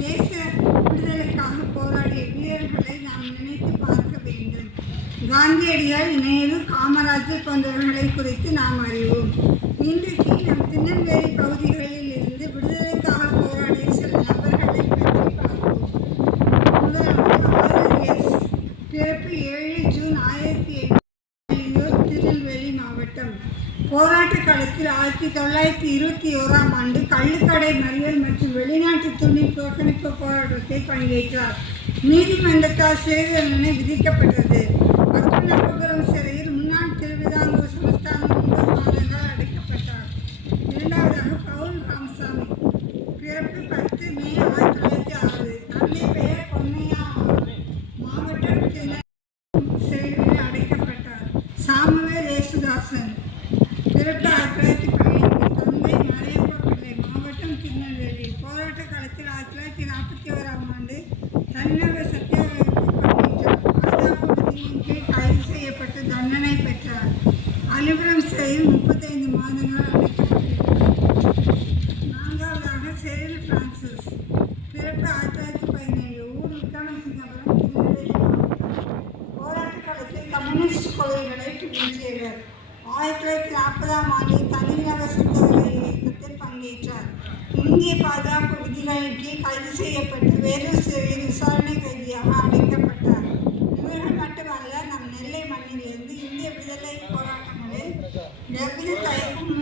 தேச விடுதலைக்காக போராடிய வீரர்களை நாம் நினைத்து பார்க்க வேண்டும். காந்தியடிகள், நேரு, காமராஜர் போன்றவர்களை குறித்து நாம் அறிவோம். இன்றைக்கு நம் திருநெல்வேலி பகுதிகளில் இருந்து விடுதலைக்காக போராடிய சில நபர்களை பற்றி பார்ப்போம். முதலாவது RS. பிறப்பு 7 ஜூன் 1800, திருநெல்வேலி மாவட்டம். போராட்ட காலத்தில் 1921ஆம் ஆண்டு கள்ளுக்கடை மறியல் மற்றும் வெளிநாட்டு துணி புறக்கணிப்பு போராட்டத்தை பங்கேற்றார். நீதிமன்றத்தால் சிறை தண்டனை விதிக்கப்பட்டது. பத்மநாபபுரம் சிறையில் முன்னாள் திருவிதாங்கூர் சமஸ்தானம் 9 மாதங்கள் அடைக்கப்பட்டார். இரண்டாவதாக பவுல் ராமசாமி. பிறப்பு 10 மே 1906. தந்தை பெயர் பொன்னையா. மாவட்டம் சிறையில் அடைக்கப்பட்டார். சாமுவேல் ஏசுதாசன். பிறப்பு 1915. தந்தை மலையப்ப பிள்ளை. மாவட்டம் திருநெல்வேலி. போராட்ட காலத்தில் 1941ஆம் ஆண்டு தனிநபர் சத்தியாகிரகத்தில் பங்கேற்றார். பாதுகாப்பு விதியின் கீழ் கைது செய்யப்பட்டு தண்டனை பெற்றார். அலிபுரம் சிறையில் 35 மாதங்கள் அடைக்கப்பட்டிருக்கிறார். நான்காவதாக செரில் பிரான்சிஸ். பிறப்பு 1917. ஊர் விக்ரமசிங்கபுரம், திருநெல்வேலி மாவட்டம். போராட்ட காலத்தில் கம்யூனிஸ்ட் கொள்கைகளை பின்பற்றியவர். 1940ஆம் ஆண்டில் தனிநபர் சத்தியாகிரக இயக்கத்தில் பங்கேற்றார். இந்திய பாதுகாப்பு விதிகளின் கீழ் கைது செய்யப்பட்டு வேலூர் சிறையில் விசாரணை கைதியாக அடைக்கப்பட்டார். இவர்கள் மட்டுமல்ல, நம் நெல்லை மண்ணிலிருந்து இந்திய விடுதலை போராட்டங்களில் எவ்வித தயக்கமும்